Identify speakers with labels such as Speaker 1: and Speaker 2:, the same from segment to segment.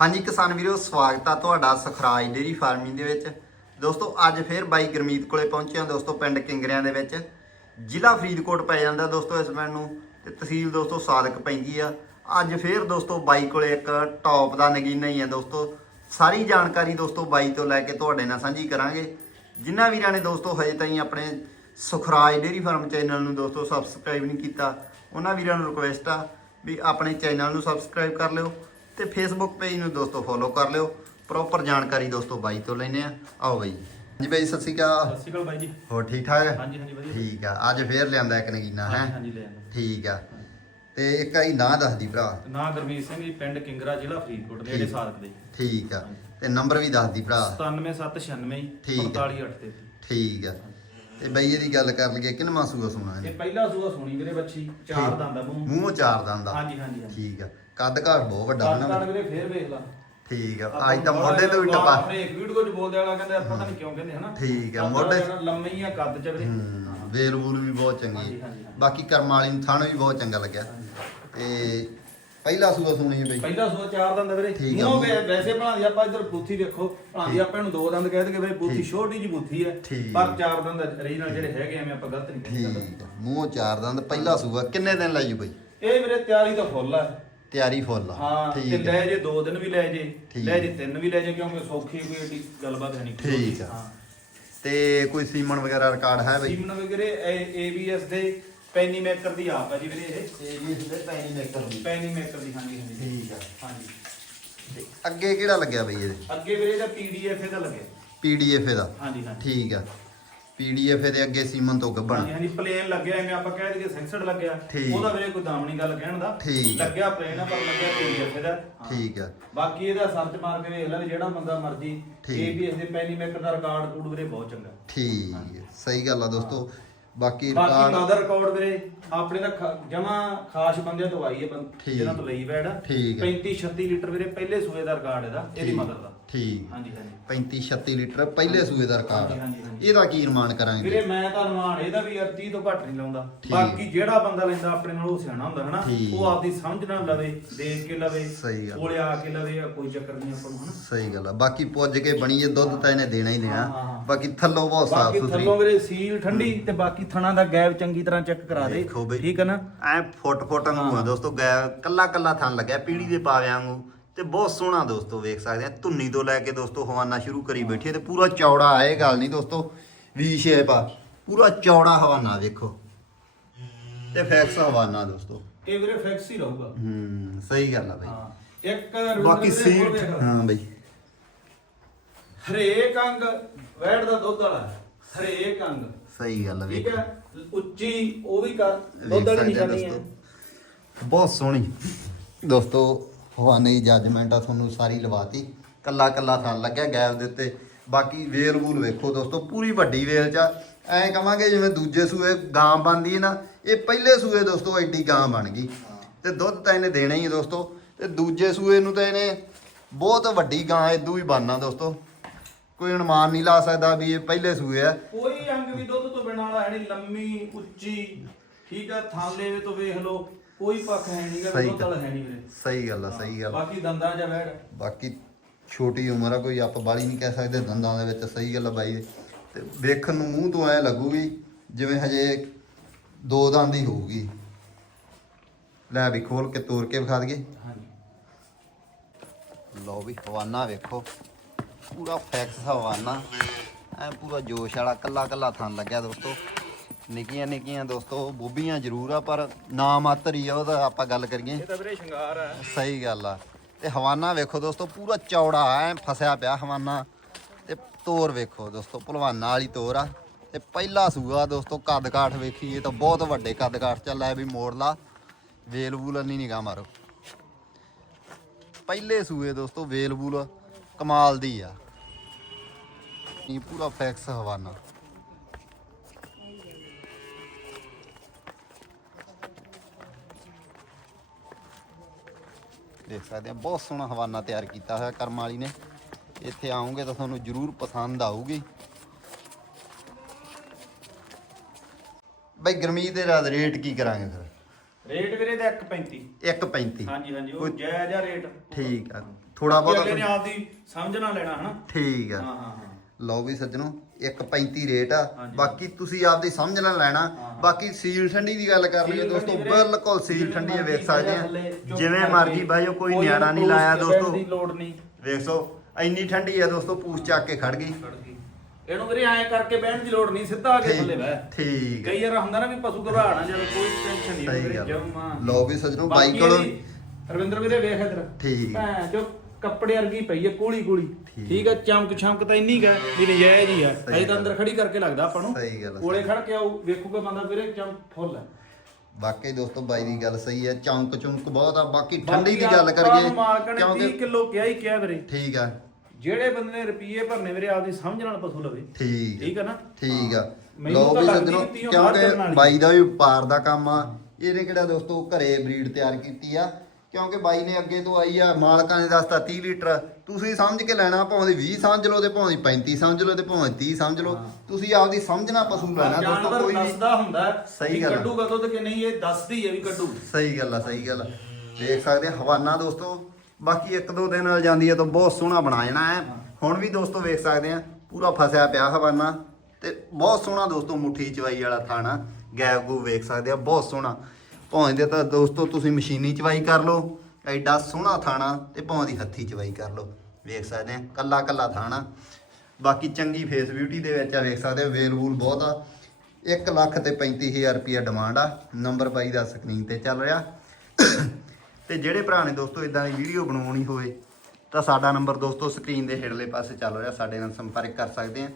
Speaker 1: ਹਾਂਜੀ ਕਿਸਾਨ ਵੀਰੋ, ਸਵਾਗਤ ਆ ਤੁਹਾਡਾ ਸਖਰਾਜ ਡੇਰੀ ਫਾਰਮਿੰਗ ਦੇ ਵਿੱਚ। ਦੋਸਤੋ, ਅੱਜ ਫੇਰ ਬਾਈ ਗਰਮੀਤ ਕੋਲੇ ਪਹੁੰਚੇ ਹਾਂ ਦੋਸਤੋ, ਪਿੰਡ ਕਿੰਗਰਿਆਂ ਦੇ ਵਿੱਚ। ਜ਼ਿਲ੍ਹਾ ਫਰੀਦਕੋਟ ਪੈ ਜਾਂਦਾ ਦੋਸਤੋ ਇਸ ਪਿੰਡ ਨੂੰ, ਤੇ ਤਹਿਸੀਲ ਦੋਸਤੋ ਸਾਦਕ ਪੈਂਦੀ ਆ। ਅੱਜ ਫੇਰ ਦੋਸਤੋ ਬਾਈ ਕੋਲੇ ਇੱਕ ਟੌਪ ਦਾ ਨਗੀਨਾ ਹੀ ਆ ਦੋਸਤੋ। ਸਾਰੀ ਜਾਣਕਾਰੀ ਦੋਸਤੋ ਬਾਈ ਤੋਂ ਲੈ ਕੇ ਤੁਹਾਡੇ ਨਾਲ ਸਾਂਝੀ ਕਰਾਂਗੇ। ਜਿਨ੍ਹਾਂ ਵੀਰਾਂ ਨੇ ਦੋਸਤੋ ਹਜੇ ਤਾਈਂ ਆਪਣੇ ਸੁਖਰਾਜ ਡੇਰੀ ਫਾਰਮ ਚੈਨਲ ਨੂੰ ਦੋਸਤੋ ਸਬਸਕ੍ਰਾਈਬ ਨਹੀਂ ਕੀਤਾ, ਉਹਨਾਂ ਵੀਰਾਂ ਨੂੰ ਰਿਕੁਐਸਟ ਆ ਵੀ ਆਪਣੇ ਚੈਨਲ ਨੂੰ ਸਬਸਕ੍ਰਾਈਬ ਕਰ ਲਿਓ। ਤੇ ਫੇਸਬੁੱਕ ਪੇਜ ਨੂੰ ਦੋਸਤੋ ਫੋਲੋ ਕਰ ਲਿਓ। ਪ੍ਰੋਪਰ ਜਾਣਕਾਰੀ ਦੋਸਤੋ ਬਾਈ ਤੋਂ ਲੈਨੇ ਆ ਆਓ ਬਾਈ। ਜੀ ਬਾਈ ਸਤਿ ਸ਼੍ਰੀ ਅਕਾਲ।
Speaker 2: ਸਤਿ ਸ਼੍ਰੀ ਅਕਾਲ ਬਾਈ ਜੀ।
Speaker 1: ਹੋਰ ਠੀਕ ਠਾਕ? ਹੈ
Speaker 2: ਹਾਂਜੀ ਹਾਂਜੀ ਵਧੀਆ।
Speaker 1: ਠੀਕ ਆ। ਅੱਜ ਫੇਰ ਲਿਆਂਦਾ ਇੱਕ ਨਗੀਨਾ
Speaker 2: ਹਾਂਜੀ
Speaker 1: ਹੈ?
Speaker 2: ਹਾਂਜੀ ਲੈ ਆਂਦਾ
Speaker 1: ਠੀਕ ਆ। ਤੇ ਇੱਕ ਆਈ ਨਾਂ ਦੱਸਦੀ ਭਰਾ।
Speaker 2: ਨਾ ਗੁਰਮੀਤ ਸਿੰਘ ਜੀ ਪਿੰਡ ਕਿੰਗਰਾ ਜ਼ਿਲ੍ਹਾ ਫਰੀਦਕੋਟ ਦੇ ਜਿਹੜੇ। ਸਾਦਕ ਦੇ।
Speaker 1: ਠੀਕ ਆ। ਤੇ ਨੰਬਰ ਵੀ ਦੱਸਦੀ ਭਰਾ।
Speaker 2: 97796
Speaker 1: ਠੀਕ।
Speaker 2: 45833
Speaker 1: ਠੀਕ ਆ। ਤੇ ਬਈ ਇਹਦੀ ਗੱਲ ਕਰ ਲਈਏ ਕਿੰਨਾ ਸੂਆ ਸੁਣਾ
Speaker 2: ਇਹ ਪਹਿਲਾ ਸੂਆ ਸੁਣੀ ਵੀਰੇ ਬੱਚੀ ਚਾਰ। ਦੰਦ ਦਾ ਮੂੰਹ।
Speaker 1: ਮੂੰਹ ਚਾਰ ਦੰਦ ਦਾ
Speaker 2: ਹਾਂਜੀ ਹਾਂਜੀ ਹਾਂਜੀ।
Speaker 1: ਠੀਕ ਆ। ਕੱਦ ਘਾਟ ਬਹੁਤ ਵੱਡਾ
Speaker 2: ਕੱਦ
Speaker 1: ਨਾ
Speaker 2: ਕੱਦ ਵੀਰੇ ਫੇਰ ਵੇਖ ਲਾ।
Speaker 1: ਠੀਕ ਆ। ਅੱਜ ਤਾਂ ਮੋਢੇ ਤੋਂ ਵੀ ਟਪਾ।
Speaker 2: ਆਪਣੇ ਇੱਕ ਵੀਡੀਓ ਚ ਬੋਲਦੇ ਵਾਲਾ ਕਹਿੰਦੇ ਪਤਾ ਨਹੀਂ ਕਿਉਂ ਕਹਿੰਦੇ ਹਨਾ?
Speaker 1: ਠੀਕ ਆ, ਮੋਢੇ-
Speaker 2: ਲੰਮੇ ਹੀ ਆ ਕੱਦ ਚ ਵੀਰੇ।
Speaker 1: ਹੂੰ ਵੇਲ ਵੂਲ ਵੀ ਬਹੁਤ ਚੰਗੀ। ਬਾਕੀ ਕਰਮ ਵਾਲੀ ਨੂੰ ਥਣ ਵੀ ਬਹੁਤ ਚੰਗਾ ਲੱਗਿਆ। ਤੇ ਪਹਿਲਾ ਸੂਆ ਸੁਣੀ ਬਈ।
Speaker 2: ਪਹਿਲਾ ਸੂਆ ਚਾਰ ਦੰਦ ਵੀਰੇ।
Speaker 1: ਠੀਕ ਆ।
Speaker 2: ਮੂੰਹ ਵੇ- ਵੈਸੇ ਬਣਾਦੀ ਆਪਾਂ ਇਧਰ ਬੂਥੀ ਵੇਖੋ। ਆਪਾਂ ਇਹਨੂੰ ਦੋ ਦੰਦ ਕਹਿ ਦਈਏ ਵੀਰੇ ਬੂਥੀ
Speaker 1: ਠੀਕ।
Speaker 2: ਛੋਟੀ ਜੀ ਬੂਥੀ ਹੈ
Speaker 1: ਠੀਕ।
Speaker 2: ਪਰ ਚਾਰ ਦੰਦ ਰੀਜਨਲ ਜਿਹੜੇ ਹੈਗੇ ਐਵੇਂ ਆਪਾਂ ਗਲਤ ਨਹੀਂ ਕਹਿੰਦੇ
Speaker 1: ਠੀਕ ਆ, ਮੂੰਹ ਚਾਰ ਦੰਦ ਪਹਿਲਾ ਸੂਆ। ਕਿੰਨੇ ਦਿਨ ਲਾਈ ਬਈ?
Speaker 2: ਇਹ ਵੀਰੇ ਤਿਆਰੀ ਤਾਂ ਫੁੱਲ ਆ।
Speaker 1: ਤਿਆਰੀ ਫੁੱਲ ਆ।
Speaker 2: ਹਾਂ ਤੇ
Speaker 1: ਠੀਕ
Speaker 2: ਲੈ
Speaker 1: ਆ।
Speaker 2: ਜੇ ਦੋ ਦਿਨ ਵੀ ਲੈ ਜੇ
Speaker 1: ਠੀਕ।
Speaker 2: ਲੈ ਜੇ ਤਿੰਨ ਵੀ ਲੈ ਜੇ ਕਿਉਂਕਿ ਸੌਖੀ ਕੋਈ ਏਡੀ ਗੱਲਬਾਤ ਹੈ ਨਹੀਂ।
Speaker 1: ਠੀਕ ਆ।
Speaker 2: ਹਾਂ।
Speaker 1: ਤੇ ਕੋਈ ਸੀਮਨ ਵਗੈਰਾ ਰਿਕਾਰਡ ਹੈ ਬਈ?
Speaker 2: ਸੀਮਨ ਵਗੈਰੇ ਏਬੀਐਸ ਦੇ ਪੈਨੀ ਮੇਕਰ ਦੀ ਆਪ ਆ ਜੀ ਵੀਰੇ ਇਹ।
Speaker 1: ਇਹ ਵੀ ਇਸ ਦੇ ਪੈਣੀ ਮੇਕਰ ਦੀ।
Speaker 2: ਪੈਨੀ ਮੇਕਰ ਦੀ ਹਾਂਜੀ ਹਾਂਜੀ।
Speaker 1: ਠੀਕ ਆ।
Speaker 2: ਹਾਂਜੀ।
Speaker 1: ਤੇ ਅੱਗੇ ਕਿਹੜਾ ਲੱਗਿਆ ਬਈ ਇਹਦੇ?
Speaker 2: ਅੱਗੇ ਵੀਰੇ ਇਹਦਾ ਪੀਡੀਐਫ ਇਹਦਾ ਲੱਗਿਆ।
Speaker 1: ਪੀਡੀਐਫ ਇਹਦਾ
Speaker 2: ਹਾਂਜੀ ਹਾਂਜੀ।
Speaker 1: ਠੀਕ ਆ। ਪੀਡੀਐਫ ਇਹਦੇ ਅੱਗੇ ਸੀਮਨ ਤੋਂ ਗੱਬਣ
Speaker 2: ਹਾਂਜੀ ਪਲੇਨ ਲੱਗਿਆ ਐਵੇਂ ਆਪਾਂ ਕਹਿ ਦਈਏ ਸੈਂਸਰਡ ਲੱਗਿਆ
Speaker 1: ਠੀਕ।
Speaker 2: ਉਹਦਾ ਵੀਰੇ ਕੋਈ ਦਾਮਣੀ ਗੱਲ ਕਹਿਣ ਦਾ
Speaker 1: ਠੀਕ।
Speaker 2: ਲੱਗਿਆ ਪਲੇਨ ਆ ਪਰ ਲੱਗਿਆ ਪੀਡੀਐਫ ਹਾਂ।
Speaker 1: ਠੀਕ ਆ
Speaker 2: ਬਾਕੀ ਇਹਦਾ ਸਰਚ ਮਾਰ ਕੇ ਵੇਖ ਲੈ ਵੀ ਜਿਹੜਾ ਬੰਦਾ ਮਰਜ਼ੀ
Speaker 1: ਠੀਕ।
Speaker 2: ਏਬੀਐਸ ਦੇ ਪੈਨੀ ਮੇਕਰ ਦਾ ਰਿਕਾਰਡ ਕੂਡ ਵੀਰੇ ਬਹੁਤ ਚੰਗਾ
Speaker 1: ਠੀਕ ਆ, ਸਹੀ ਗੱਲ ਆ ਦੋਸਤੋ ਬਾਕੀ
Speaker 2: ਬਾਕੀ
Speaker 1: ਰਿਕਾਰਡ
Speaker 2: ਮਦਰ ਰਿਕਾਰਡ ਵੀਰੇ ਆਪਣੇ ਦਾ ਜਮਾ ਖਾਸ ਬੰਦਿਆਂ ਤੋਂ ਆਈ ਹੈ ਬੰ-
Speaker 1: ਠੀਕ।
Speaker 2: ਜਿਹਨਾਂ ਤੋਂ ਲਈ ਬੈਡ
Speaker 1: ਠੀਕ ਹੈ।
Speaker 2: 35 36 ਲੀਟਰ ਵੀਰੇ ਪਹਿਲੇ ਸੂਏ ਦਾ ਰਿਕਾਰਡ ਇਹਦਾ ਇਹਦੀ
Speaker 1: ਠੀਕ।
Speaker 2: ਮਦਰ ਦਾ
Speaker 1: ਠੀਕ
Speaker 2: ਹਾਂਜੀ ਹਾਂਜੀ
Speaker 1: 35 36 ਲੀਟਰ ਪਹਿਲੇ ਸੂਏ ਦਾ ਰਿਕਾਰਡ
Speaker 2: ਹਾਂਜੀ, ਹਾਂਜੀ, ਹਾਂਜੀ।
Speaker 1: ਇਹਦਾ ਕੀ ਨਿਰਮਾਣ ਕਰਾਂਗੇ
Speaker 2: ਵੀਰੇ ਮੈਂ ਤਾਂ ਅਨੁਮਾਨ ਇਹਦਾ ਵੀ ਯਾਰ 30 ਤੋਂ ਘੱਟ ਨਹੀਂ ਲਾਉਂਦਾ
Speaker 1: ਠੀਕ।
Speaker 2: ਬਾਕੀ ਜਿਹੜਾ ਬੰਦਾ ਲੈਂਦਾ ਆਪਣੇ ਨਾਲ ਉਹ ਸਿਆਣਾ ਹੁੰਦਾ ਹਨਾ
Speaker 1: ਠੀਕ।
Speaker 2: ਉਹ ਆਪਦੀ ਸਮਝ ਨਾਲ ਲਵੇ ਦੇਖ ਕੇ ਲਵੇ
Speaker 1: ਸਹੀ ਗੱਲ।
Speaker 2: ਕੋਲੇ ਆ ਕੇ ਲਵੇ ਜਾਂ ਕੋਈ ਚੱਕਰ ਨਹੀਂ ਆਪਾਂ ਨੂੰ ਹਨਾ
Speaker 1: ਸਹੀ ਗੱਲ ਆ ਬਾਕੀ ਪੁੱਜ ਕੇ ਬਣੀ ਇਹ ਦੁੱਧ ਤਾਂ ਇਹਨੇ ਦੇਣਾ ਹੀ
Speaker 2: ਹਾਂ, ਹਾਂ,
Speaker 1: ਦੇਣਾ
Speaker 2: ਹਾਂ।
Speaker 1: ਬਾਕੀ ਥੱਲੋਂ ਬਹੁਤ ਸਾਫ਼
Speaker 2: ਬਾਕੀ
Speaker 1: ਸੁਥਰੀ
Speaker 2: ਥੱਲੋਂ ਵੀਰੇ ਸੀਲ ਠੰਡੀ ਤੇ ਬਾਕੀ ਥਣਾ ਦਾ ਗੈਪ ਚੰਗੀ ਤਰ੍ਹਾਂ ਚੈੱਕ ਕਰਾ ਦੇ
Speaker 1: ਦੇਖੋ ਬਈ।
Speaker 2: ਠੀਕ ਹੈ ਨਾ
Speaker 1: ਐ ਫੁੱਟ ਫੁੱਟ ਵਾਂਗੂ ਆ। ਦੋਸਤੋ ਗੈ ਕੱਲਾ ਕੱਲਾ ਥਣ ਲੱਗਿਆ ਪੀੜੀ ਦੇ ਪਾਵਿਆਂ ਵਾਂਗੂ ਤੇ ਬਹੁਤ ਸੋਹਣਾ ਦੋਸਤੋ ਵੇਖ ਸਕਦੇ ਆ ਧੁੰਨੀ ਤੋਂ ਲੈ ਕੇ ਦੋਸਤੋ ਹਵਾਨਾ ਸ਼ੁਰੂ ਕਰੀ ਬੈਠੀ ਤੇ ਪੂਰਾ ਚੌੜਾ ਆ ਇਹ ਗੱਲ ਨਹੀਂ ਦੋਸਤੋ ਵੀ ਸ਼ੇਪ ਆ। ਪੂਰਾ ਚੌੜਾ ਹਵਾਨਾ ਵੇਖੋ। ਤੇ ਫੈਕਸ ਹਵਾਨਾ ਦੋਸਤੋ।
Speaker 2: ਇਹ ਵੀਰੇ ਫਿਕਸ ਹੀ ਰਹੂਗਾ।
Speaker 1: ਹੂੰ ਸਹੀ ਗੱਲ ਆ ਬਈ।
Speaker 2: ਹਾਂ ਇੱਕ
Speaker 1: ਬਾਕੀ
Speaker 2: ਵੀਰੇ ਹੋਰ
Speaker 1: ਸੀਟ
Speaker 2: ਵੇਖ।
Speaker 1: ਹਾਂ ਬਈ।
Speaker 2: ਹਰੇਕ ਅੰਗ ਵੈੜ ਦਾ ਦੁੱਧ ਵਾਲਾ ਹੈ। ਹਰੇਕ ਅੰਗ।
Speaker 1: ਸਹੀ ਗੱਲ ਆ
Speaker 2: ਠੀਕ
Speaker 1: ਵੇਖੋ
Speaker 2: ਹੈ? ਉੱਚੀ ਉਹ ਵੀ ਕਰ
Speaker 1: ਵੇਖ
Speaker 2: ਦੁੱਧ ਵਾਲੀ
Speaker 1: ਸਕਦੇ ਆ
Speaker 2: ਨਿਸ਼ਾਨੀ ਹੈ।
Speaker 1: ਦੋਸਤੋ। ਬਹੁਤ ਸੋਹਣੀ। ਦੋਸਤੋ ਹਵਾਨੇ ਦੀ ਜੱਜਮੈਂਟ ਆ, ਤੁਹਾਨੂੰ ਸਾਰੀ ਲਵਾਤੀ। ਕੱਲਾ ਕੱਲਾ ਥਣ ਲੱਗਿਆ ਗੈਪ ਦੇ ਉੱਤੇ। ਬਾਕੀ ਵੇਲ ਵੂਲ ਵੇਖੋ ਦੋਸਤੋ, ਪੂਰੀ ਵੱਡੀ ਵੇਲ ਚ ਆ। ਕਵਾਂਗੇ ਜਿਵੇਂ ਦੂਜੇ ਸੂਏ ਗਾਂ ਬਣਦੀ ਹੈ ਨਾ, ਇਹ ਪਹਿਲੇ ਸੂਏ ਦੋਸਤੋ ਐਡੀ ਗਾਂ ਬਣ ਗਈ। ਤੇ ਦੁੱਧ ਤਾਂ ਇਹਨੇ ਦੇਣਾ ਹੀ ਹੈ ਦੋਸਤੋ। ਤੇ ਦੂਜੇ ਸੂਏ ਨੂੰ ਤਾਂ ਇਹਨੇ ਬਹੁਤ ਵੱਡੀ ਗਾਂ ਇਦੋਂ ਹੀ ਬਣਨਾ ਦੋਸਤੋ। ਕੋਈ ਅਨੁਮਾਨ ਨਹੀਂ ਲਾ ਸਕਦਾ ਵੀ ਇਹ ਪਹਿਲੇ ਸੂਏ ਆ।
Speaker 2: ਕੋਈ ਅੰਗ ਵੀ ਦੁੱਧ ਤੋਂ ਬਿਨਾਂ ਵਾਲਾ ਹੈ ਨਹੀਂ, ਲੰਮੀ, ਉੱਚੀ। ਠੀਕ ਹੈ ਥਾਲੇ ਤੋਂ ਵੇਖ ਲਓ। ਕੋਈ ਪੱਖ ਹੈ ਨਹੀਂਗਾ
Speaker 1: ਸਹੀ
Speaker 2: ਦੁੱਧ ਵਾਲਾ ਹੈ ਨਹੀਂ ਵੀਰੇ।
Speaker 1: ਸਹੀ ਗੱਲ ਆ ਸਹੀ ਗੱਲ ਆ।
Speaker 2: ਬਾਕੀ ਦੰਦਾਂ ਜਾਂ ਵੈੜ
Speaker 1: ਬਾਕੀ ਛੋਟੀ ਉਮਰ ਆ ਕੋਈ ਆਪ ਬਾਲੀ ਨਹੀਂ ਕਹਿ ਸਕਦੇ ਦੰਦਾਂ ਦੇ ਵਿੱਚ ਸਹੀ ਗੱਲ ਆ ਬਾਈ ਤੇ ਵੇਖਣ ਨੂੰ ਮੂੰਹ ਤੋਂ ਐ ਲੱਗੂਗੀ ਜਿਵੇਂ ਹਜੇ ਦੋ ਦੰਦ ਹੀ ਹੋਊਗੀ। ਲੈ ਵੀ ਖੋਲ ਕੇ ਤੋੜ ਕੇ ਵਿਖਾ ਦਈਏ।
Speaker 2: ਹਾਂਜੀ।
Speaker 1: ਲਓ ਵੀ ਹਵਾਨਾ ਵੇਖੋ। ਪੂਰਾ ਫੈਕਸ ਹਵਾਨਾ। ਐ ਪੂਰਾ ਜੋਸ਼ ਵਾਲਾ ਕੱਲਾ ਕੱਲਾ ਥਣ ਲੱਗਿਆ ਦੋਸਤੋ। ਨਿੱਕੀਆਂ ਨਿੱਕੀਆਂ ਦੋਸਤੋ ਬੋਬੀਆਂ ਜ਼ਰੂਰ ਆ ਪਰ ਨਾ ਮਾਤਰ ਹੀ ਆ ਉਹਦਾ ਆਪਾਂ ਗੱਲ ਕਰੀਏ।
Speaker 2: ਇਹ ਤਾਂ ਵੀਰੇ ਸ਼ਿੰਗਾਰ ਹੈ
Speaker 1: ਸਹੀ ਗੱਲ ਆ। ਤੇ ਹਵਾਨਾ ਵੇਖੋ ਦੋਸਤੋ ਪੂਰਾ ਚੌੜਾ ਐ ਫਸਿਆ ਪਿਆ ਹਵਾਨਾ। ਤੇ ਤੋਰ ਵੇਖੋ ਦੋਸਤੋ ਭਲਵਾਨਾਂ ਵਾਲੀ ਤੋਰ ਆ। ਤੇ ਪਹਿਲਾ ਸੂਆ ਦੋਸਤੋ ਕੱਦ ਕਾਠ ਵੇਖੀਏ ਤਾਂ ਬਹੁਤ ਵੱਡੇ ਕੱਦ ਕਾਠ ਚੱਲ ਵੀ ਮੋੜ ਲਾ ਵੇਲ ਵੂਲ ਨਹੀਂ ਨਿਗਾ ਮਾਰੋ। ਪਹਿਲੇ ਸੂਏ ਦੋਸਤੋ ਵੇਲ ਵੂਲ ਕਮਾਲ ਦੀ ਆ। ਇਹ ਪੂਰਾ ਫੈਕਸ ਹਵਾਨਾ। ਦੇਖ ਸਕਦੇ ਆ। ਬਹੁਤ ਸੋਹਣਾ ਹਵਾਨਾ ਤਿਆਰ ਕੀਤਾ ਹੋਇਆ ਕਰਮ ਵਾਲੀ ਨੇ। ਇੱਥੇ ਆਉਂਗੇ ਤਾਂ ਤੁਹਾਨੂੰ ਜ਼ਰੂਰ ਪਸੰਦ ਆਊਗੀ। ਬਈ ਗਰਮੀ ਦੇ ਰਾਤ ਰੇਟ ਕੀ ਕਰਾਂਗੇ ਫਿਰ?
Speaker 2: ਰੇਟ ਵੀਰੇ ਦਾ 1.35
Speaker 1: 1.35
Speaker 2: ਹਾਂਜੀ ਹਾਂਜੀ ਉਹ ਜਾਇਜ਼ ਆ ਰੇਟ
Speaker 1: ਠੀਕ ਆ। ਥੋੜਾ
Speaker 2: ਅਗਲੇ
Speaker 1: ਬਹੁਤਾ
Speaker 2: ਨੇ ਆਪਦੀ ਸਮਝ ਨਾ ਲੈਣਾ ਹਨਾ?
Speaker 1: ਠੀਕ ਆ।
Speaker 2: ਹਾਂ ਹਾਂ ਹਾਂ।
Speaker 1: ਲਓ ਵੀ ਸੱਜਣੋ 1.35 ਰੇਟ ਆ। ਬਾਕੀ ਤੁਸੀਂ ਆਪਦੀ ਸਮਝ ਨਾਲ ਲੈਣਾ।
Speaker 2: ਹਾਂ।
Speaker 1: ਬਾਕੀ ਸੀਲ ਠੰਡੀ ਦੀ ਗੱਲ ਕਰ ਲਈਏ ਦੋਸਤੋ ਬਿਲਕੁਲ ਸੀਲ ਠੰਡੀ ਵੇਖ ਸਕਦੇ ਆ। ਜਿਵੇਂ ਮਰਜ਼ੀ। ਬਾਈਓ ਕੋਈ ਨਿਆਣਾ ਨਹੀਂ ਲਾਇਆ ਦੋਸਤੋ। ਵੇਖ ਸੋ ਇੰਨੀ ਠੰਡੀ ਆ ਦੋਸਤੋ ਪੂਛ ਚੱਕ ਕੇ ਖੜ ਗਈ।
Speaker 2: ਇਹਨੂੰ ਵੀਰੇ ਐਂ ਕਰਕੇ ਬਹਿਣ ਦੀ ਲੋੜ ਨਹੀਂ ਸਿੱਧਾ ਆ ਕੇ ਥੱਲੇ ਬਹਿ।
Speaker 1: ਠੀਕ।
Speaker 2: ਕਈ ਵਾਰ ਹੁੰਦਾ ਨਾ ਵੀ ਪਸ਼ੂ ਘਬਰਾਣਾ ਜਦੋਂ ਕੋਈ ਟੈਨਸ਼ਨ ਨਹੀਂ ਵੀਰੇ। ਜਮਾ।
Speaker 1: ਲਓ ਵੀ ਸੱਜਣੋ ਬਾਈ ਕੋਲੋਂ
Speaker 2: ਰਵਿੰਦਰ ਵੀਰੇ ਵੇਖ ਇਧਰ।
Speaker 1: ਠੀਕ।
Speaker 2: ਭੈਣ ਜੋ ਕੱਪੜੇ ਵਰਗੀ ਪਈ ਹੈ ਕੋਲੀ ਕੋਲੀ।
Speaker 1: ਠੀਕ।
Speaker 2: ਹੈ ਚਮਕ ਚਮਕ ਤਾਂ ਇੰਨੀ ਹੈ ਵੀ ਨਜਾਇਜ਼ ਹੀ ਹੈ
Speaker 1: ਸਹੀ
Speaker 2: ਅਜੇ ਤਾਂ। ਅੰਦਰ ਖੜੀ ਕਰਕੇ ਲੱਗਦਾ ਆਪਾਂ ਨੂੰ।
Speaker 1: ਸਹੀ ਗੱਲ
Speaker 2: ਕੋਲੇ। ਖੜ ਕੇ ਆਉ ਵੇਖੂਗਾ ਬੰਦਾ ਵੀਰੇ ਚਮਕ ਫੁੱਲ ਹੈ
Speaker 1: ਵਾਕਈ ਦੋਸਤੋ ਬਾਈ ਦੀ ਗੱਲ ਸਹੀ ਹੈ ਚੌਂਕ ਚੁੰਕ ਬਹੁਤ ਆ ਬਾਕੀ ਠੰਡੀ ਦੀ ਗੱਲ ਕਰੀਏ
Speaker 2: ਨੇ 30
Speaker 1: ਕਿਉਂਕਿ
Speaker 2: ਕਿਲੋ ਕਿਹਾ ਹੀ ਕਿਹਾ ਵੀਰੇ।
Speaker 1: ਠੀਕ ਆ।
Speaker 2: ਜਿਹੜੇ ਬੰਦੇ ਨੇ ਰੁਪਏ ਭਰਨੇ ਵੀਰੇ ਆਪਦੀ ਸਮਝ ਨਾਲ ਪਸ਼ੂ ਲਵੇ।
Speaker 1: ਠੀਕ
Speaker 2: ਠੀਕ ਹੈ ਨਾ?
Speaker 1: ਠੀਕ ਆ।
Speaker 2: ਮੈਨੂੰ ਤਾਂ
Speaker 1: ਵੀ
Speaker 2: ਲੱਗਦੀ
Speaker 1: ਸੱਜਣੋ
Speaker 2: ਬਾਹਰ
Speaker 1: ਕਿਉਂਕਿ
Speaker 2: ਵਾਲੀ।
Speaker 1: ਬਾਈ ਦਾ ਵੀ ਵਪਾਰ ਦਾ ਕੰਮ ਆ। ਇਹਨੇ ਕਿਹੜਾ ਦੋਸਤੋ ਘਰੇ ਬਰੀਡ ਤਿਆਰ ਕੀਤੀ ਆ। ਕਿਉਂਕਿ ਬਾਈ ਨੇ ਅੱਗੇ ਤੋਂ ਆਈ ਆ ਮਾਲਕਾਂ ਨੇ ਦੱਸਤਾ 30 ਲੀਟਰ। ਤੁਸੀਂ ਸਮਝ ਕੇ ਲੈਣਾ ਭਾਵੇਂ 20 ਸਮਝ ਲਓ ਤੇ ਭਾਵੇਂ 35 ਸਮਝ ਲਓ ਤੇ ਭਾਵੇਂ 30 ਸਮਝ ਲਓ। ਤੁਸੀਂ ਆਪਦੀ ਸਮਝਣਾ ਪਸ਼ੂ ਲੈਣਾ ਦੋਸਤੋ ਕੋਈ
Speaker 2: ਦੱਸਦਾ ਹੁੰਦਾ
Speaker 1: ਸਹੀ ਗੱਲ ਆ।
Speaker 2: ਕੱਢੂਗਾ ਦੁੱਧ ਕਿ ਨਹੀਂ ਇਹ ਦੱਸਦੀ ਹੈ ਵੀ ਕੱਢੂ।
Speaker 1: ਸਹੀ ਗੱਲ ਆ ਸਹੀ ਗੱਲ ਆ। ਦੇਖ ਸਕਦੇ ਆ ਹਵਾਨਾ ਦੋਸਤੋ ਬਾਕੀ ਇੱਕ ਦੋ ਦਿਨ ਨਾਲ ਜਾਂਦੀ ਹੈ ਤਾਂ ਬਹੁਤ ਸੋਹਣਾ ਬਣਾ ਜਾਣਾ ਹੈ। ਹੁਣ ਵੀ ਦੋਸਤੋ ਵੇਖ ਸਕਦੇ ਆ ਪੂਰਾ ਫਸਿਆ ਪਿਆ ਹਵਾਨਾ ਤੇ ਬਹੁਤ ਸੋਹਣਾ ਦੋਸਤੋ ਮੁੱਠੀ ਚਵਾਈ ਵਾਲਾ ਥਾਣਾ ਗੈਪ ਗੂ ਵੇਖ ਸਕਦੇ ਆ ਬਹੁਤ ਸੋਹਣਾ। ਭਾਵੇਂ ਦੇ ਤਾਂ ਦੋਸਤੋ ਤੁਸੀਂ ਮਸ਼ੀਨੀ ਚਵਾਈ ਕਰ ਲਓ ਐਡਾ ਸੋਹਣਾ ਥਾਣਾ ਤੇ ਭਾਵੇਂ ਦੀ ਹੱਥੀ ਚਵਾਈ ਕਰ ਲਓ। ਵੇਖ ਸਕਦੇ ਆ, ਕੱਲਾ ਕੱਲਾ ਥਾਣਾ। ਬਾਕੀ ਚੰਗੀ ਫੇਸ ਬਿਊਟੀ ਦੇ ਵਿੱਚ ਆ, ਵੇਖ ਸਕਦੇ ਹੋ ਵੇਲ ਵੂਲ ਬਹੁਤ ਆ। 1 ਲੱਖ ਤੇ 35000 ਰੁਪਿਆ ਡਿਮਾਂਡ ਆ ਨੰਬਰ ਬਾਈ ਦਾ ਸਕਰੀਨ ਤੇ ਚੱਲ ਰਿਹਾ। ਤੇ ਜਿਹੜੇ ਭਰਾ ਨੇ ਦੋਸਤੋ ਇਦਾਂ ਦੀ ਵੀਡੀਓ ਬਣਾਉਣੀ ਹੋਵੇ, ਤਾਂ ਸਾਡਾ ਨੰਬਰ ਦੋਸਤੋ ਸਕਰੀਨ ਦੇ ਹੇਠਲੇ ਪਾਸੇ ਚੱਲ ਰਿਹਾ, ਸਾਡੇ ਨਾਲ ਸੰਪਰਕ ਕਰ ਸਕਦੇ ਆ।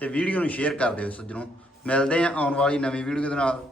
Speaker 1: ਤੇ ਵੀਡੀਓ ਨੂੰ ਸ਼ੇਅਰ ਕਰ ਦਿਓ ਸੱਜਣੋ। ਮਿਲਦੇ ਆ ਆਉਣ ਵਾਲੀ ਨਵੀਂ ਵੀਡੀਓ ਦੇ ਨਾਲ।